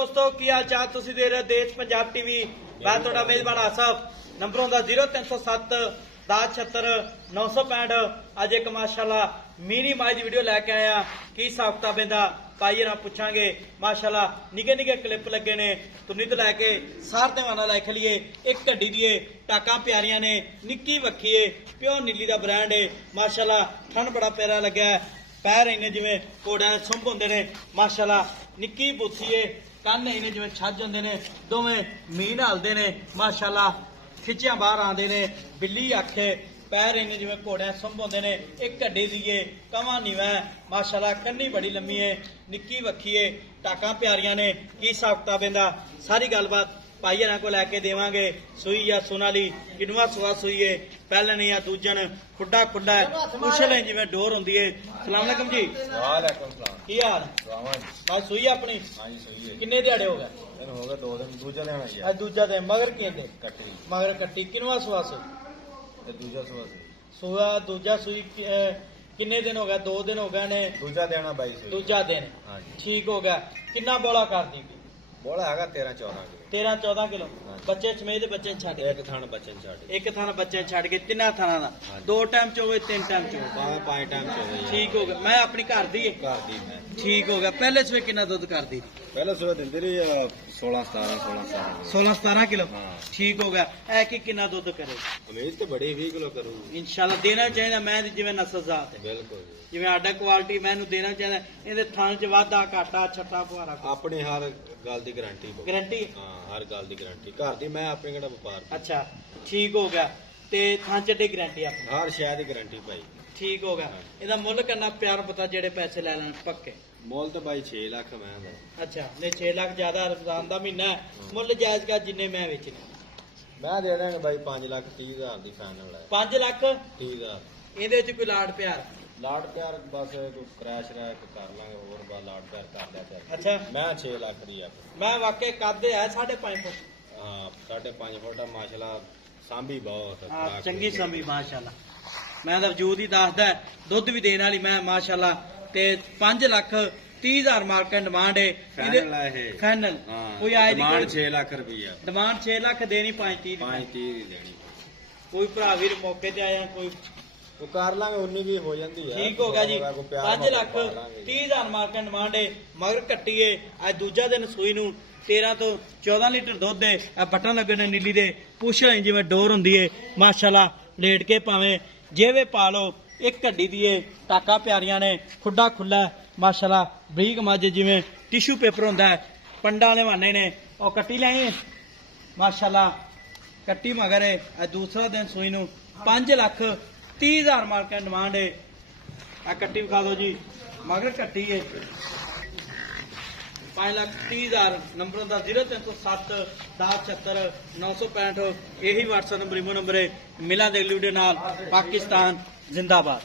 दोस्तों की हाल चाल तुसीं देख रहे हो देश पंजाब टीवी। मैं थोड़ा मेजबान आसफ। नंबर होंदा 0307 1076 965। अज एक माशाल्लाह मिनी माई की वीडियो लैके आया। की हिसाब किताब इहदा भाई ना पूछांगे। माशाल्लाह निके निके क्लिप लगे ने तुनी तो लैके सार तेवाना लै खलीए। एक घड्डी दिए टाकां प्यारियां ने निक्की वक्खी है प्योर नीली का ब्रांड है। माशाल्लाह ठंड बड़ा प्यारा लग्या है। पैर इन्हें जिमें घोड़िया सुंभ होंदे ने। माशाल्लाह निक्की बुथी है कन्न इन्हें जिमें छज होंदे ने दोवें मीह नालदे ने। माशाल्लाह खिच्चियां बाहर आंदे ने बिल्ली आखे पैर इन्हें जिमें घोड़िया सुंभ होंदे ने। एक घड्डी दिए कवा नीवा है। माशाल्लाह कन्नी बड़ी लम्मी है निक्की वक्खी है टाकां प्यारियां ने। की हिसाब किताब इहदा सारी गलबात भाई हरां को लैके देवांगे। सुई या सोनाली किनवा सुआ सुई है पहलन या दूजन खुड्डा खुड्डा है कुशल है जिवें डोर होंदी है। सलाम अलैकुम जी। वालेकुम सलाम। की हाल भाई सुई है अपनी? हाँ जी सही है। किन्ने दिहाड़े हो गए? हो गए 2 दिन दूजा दिन आई आज दूजा दिन मगर की कट्टी मगर कट्टी किनवा सुआ सुई ते दूजा सुबह से सुआ दूजा सुई किन्ने दिन हो गए? 2 दिन हो गए ने। दूजा देना 22 हुई। दूजा दिन हाँ जी ठीक हो गया। किन्ना बोला कर दी? बोला हैगा 13-14 किलो 13-14 किलो। हाँ जी। बच्चे समेत बच्चे छड़ एक थान बच्चन छाड़ एक थाना बच्चे छड़ के तिना थाना दा हाँ जी। 2 टाइम च होवे 3 टाइम च होवे। 5 टाइम चल ठीक हो गया। मैं अपनी घर दी है। कर दी मैं ठीक हो गया। पहले सवे कितना दुध कर दी? पहले सुबह दिन तेरी 16-17 किलो। हाँ। ठीक हो गया। ऐ कि कितना दुध करे? उम्मीद तो बड़ी 20 किलो करूँ इंशाल्लाह देना चाहिए। मैं जिवें नस्ल जात है बिल्कुल जिवें आडा क्वालिटी मैनू देना चाहिए। इहदे थान च वाधा घाटा छट्टा फुहारा अपनी हर गल की गारंटी गारंटी। हाँ हर गल की गारंटी घर दी मैं अपने किहड़ा व्यापार अच्छा ठीक हो गया। ते थान चड्डे गारंटी अपनी हर शहर की गारंटी भाई। ठीक हो गया। ਇਹਦਾ ਮੁੱਲ ਕਰਨਾ ਪਿਆਰ ਪਤਾ ਜਿਹੜੇ ਪੈਸੇ ਲੈ ਲੈਣ ਪੱਕੇ। मोल तो भाई 6 लाख मैं दा। ਅੱਛਾ ਨੇ 6 ਲੱਖ ਜ਼ਿਆਦਾ ਰਮਜ਼ਾਨ ਦਾ ਮਹੀਨਾ ਹੈ। ਮੁੱਲ ਜਾਇਜ਼ ਕਾ ਜਿੰਨੇ ਮੈਂ ਵੇਚਨੇ मैं दे देंगे भाई 5,30,000 की फाइनल है 5 ਲੱਖ। 30,000 ਇਹਦੇ ਵਿੱਚ ਕੋਈ ਲਾੜ ਪਿਆਰ? लाड प्यार बस कोई क्रैश रैक कर लांगे और बा लाड प्यार कर लिया फिर ਅੱਛਾ मैं 6 लाख दी आप ਮੈਂ ਵਾਕਈ ਕੱਦੇ ਆ 5.5 ਫੁੱਟ। हाँ 5.5 फुट माशाल्लाह सांभी बहुत ਹਾਂ खुराक ਚੰਗੀ भी। ਸੰਭੀ ਮਾਸ਼ਾਅੱਲਾ। ਮੈਂ ਤਾਂ ਵਜੂਦ ਹੀ ਦੱਸਦਾ ਦੁੱਧ ਵੀ ਦੇਣ ਵਾਲੀ ਮੈਂ ਮਾਸ਼ਾਅੱਲਾ। ਤੇ 5 ਲੱਖ 30,000 ਮਾਰਕੀਟ ਡਿਮਾਂਡ ਹੈ फाइनल है ये। ਫਾਈਨਲ हाँ ਕੋਈ ਆਏ डिमांड ਨਹੀਂ 6 लाख रुपया ਡਿਮਾਂਡ 6 ਲੱਖ ਦੇਣੀ 5-30 ਦੀ। 5-30 ਦੀ ਦੇਣੀ ਕੋਈ ਭਰਾ ਵੀਰ ਮੌਕੇ ਤੇ ਆਇਆ ਕੋਈ ਉਹ ਕਰ ਲਾਂਗੇ 19 ਵੀ ਹੋ ਜਾਂਦੀ ਹੈ। ਠੀਕ ਹੋ ਗਿਆ ਜੀ। ਕੋਈ ਪਿਆਰ 5 ਲੱਖ ਪਾ ਲਾਂਗੇ। 30,000 ਮਾਰਕੀਟ ਡਿਮਾਂਡ ਹੈ ਮਗਰ ਕੱਟੀਏ। ਅੱਜ ਦੂਜਾ ਦਿਨ ਸੂਈ ਨੂੰ 13 ਤੋਂ 14 ਲੀਟਰ ਦੁੱਧ ਹੈ। ਆ ਬਟਨ ਲੱਗੇ ਨੇ ਨੀਲੀ ਦੇ ਪੁੱਛ ਜਿਵੇਂ ਡੋਰ ਹੁੰਦੀ ਹੈ ਮਾਸ਼ਾਅੱਲਾ। ਲੇਟ ਕੇ ਭਾਵੇਂ ਜਿਵੇਂ ਪਾ ਲਓ ਇੱਕ ਘੱਡੀ ਦੀਏ ਟਾਕਾ ਪਿਆਰੀਆਂ ਨੇ ਖੁੱਡਾ ਖੁੱਲਾ ਮਾਸ਼ਾਅੱਲਾ। ਬਰੀਕ ਮੱਝ ਜਿਵੇਂ ਟਿਸ਼ੂ ਪੇਪਰ ਹੁੰਦਾ ਹੈ ਪੰਡਾਂ ਵਾਲੇ ਵਾਨੇ ਨੇ ਉਹ ਕੱਟੀ ਲੈਣੀ ਮਾਸ਼ਾਅੱਲਾ। ਕੱਟੀ ਮਗਰ ਹੈ। ਅੱਜ ਦੂਸਰਾ ਦਿਨ ਸੂਈ ਨੂੰ 5 ਲੱਖ 30,000 ਮਾਰਕੀਟ ਡਿਮਾਂਡ ਹੈ। ਆ ਕੱਟੀ ਵਿਖਾ ਦਿਓ ਜੀ ਮਗਰ ਕੱਟੀ ਹੈ 5,30,000। ਨੰਬਰ ਦਾ 0307 1076 965। ਇਹੀ WhatsApp ਨੰਬਰ ਇਮੋ ਨੰਬਰ ਹੈ। ਮਿਲਾਂਗੇ ਅਗਲੀ ਵੀਡੀਓ ਨਾਲ। ਪਾਕਿਸਤਾਨ ਜ਼ਿੰਦਾਬਾਦ।